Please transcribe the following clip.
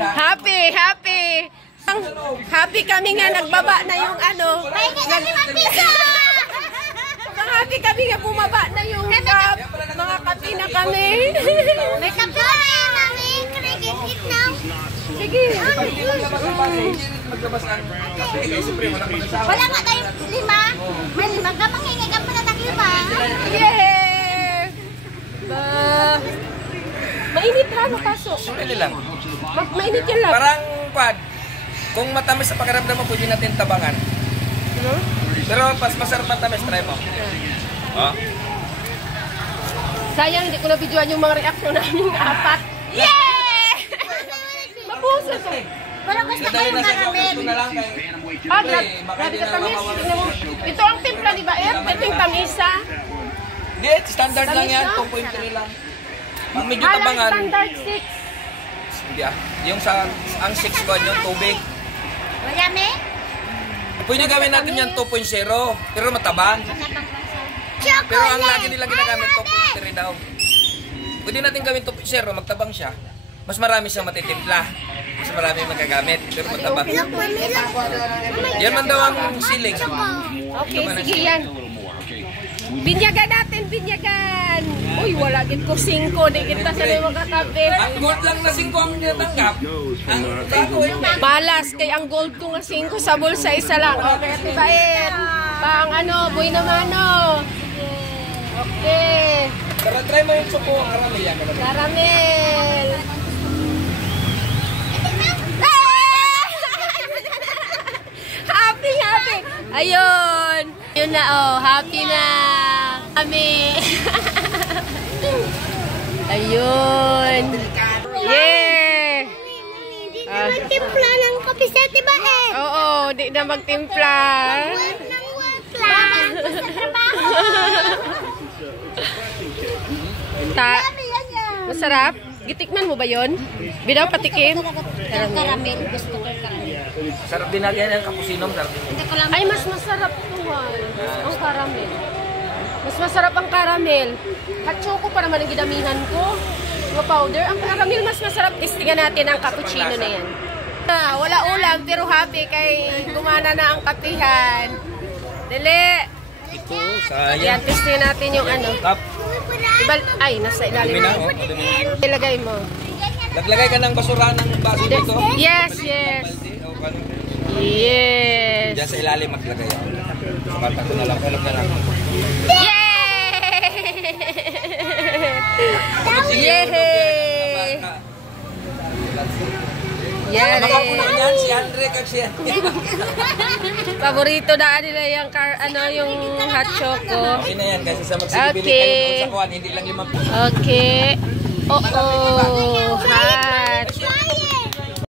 Happy, happy. Happy kami nga nagbaba na yung ano. Happy kami nga bumaba na yung cup. Mga kapi na kami. May kapi na mami. Krikit now. Sige. Wala nga tayong 5. May 5 ka, manghingi ka pa na ng 5. Yeah! Mainit ha, makaso. Pwede lang. Mainit yan lang. Parang pad. Kung matamis sa pakiramdam mo, pwede natin tabangan. Pero pas masarap matamis, try mo. Oh. Sayang, hindi ko na videoan yung mga reaction namin 4. Yeah! Mapuso to. Pero gusto ko yung karamel. Grabe ka tamis. Ito ang timpla, di ba? Ito yung tamisa. Hindi, standard lang yan. 2.3 lang. Pag medyo tabangan. Standard 6. Hindi ah. Yung sa, ang 6 ko yung tubig. Wala me? Pwede gawin natin yung 2.0. Pero matabang. Chocolate! Pero ang lagi nilang ginagamit, 2.3 daw. Pwede natin gawin 2.0, magtabang siya. Mas marami siyang matitimpla. Mas marami magagamit, pero matabang. Yan man daw ang siling. Okay, sige yan. Binyagan natin, binyagan. Uy, wala gid ko 5. Di kita sa mga kakape. Ang gold lang na 5 ang natanggap. Ang tago yung Malas, kay ang gold ko nga 5 sa bulsa isa lang. Okay, tibain. Pang ano, buhay na mano. Okay. Pero try mo yung choco caramel yan. Caramel. Happy, happy. Ayun. Yun na, oh. Happy na. Kami. Ayun. Yeah. Hindi na magtimpla ng kape sa tiba eh. Oo, di na magtimpla. Sa trabaho. Masarap? Gitikman mo ba yon? Bidaw patikim? Karamel. Gusto ko karamel. Sarap din natin yung kapusinom. Ay, mas masarap ito. Ang caramel. Mas masarap ang caramel. Hot choco pa naman ang ginamihan ko. Yung powder. Ang caramel mas masarap. Testingan natin ang cappuccino na yan. Wala ulam pero happy kay gumana na ang kapihan. Dali! Ito, Ayan, sayang. testingin natin yung ano. Tap. Ay, nasa ilalim. Dumi na, oh. Ilagay mo. Naglagay ka ng basura ng baso dito. Yes, yes. O, paano? Yes. Diyan sa ilalim maglagay. Sukatan ko na lang. Alam na lang. Yay! Yay! Yay! Makapunan yan si Andre kag siya. Paborito na nila yung yung hot choco. Okay na yan kasi sa magsibili Okay. kayo sa kuwan, hindi lang 5 Okay. Oh, hot.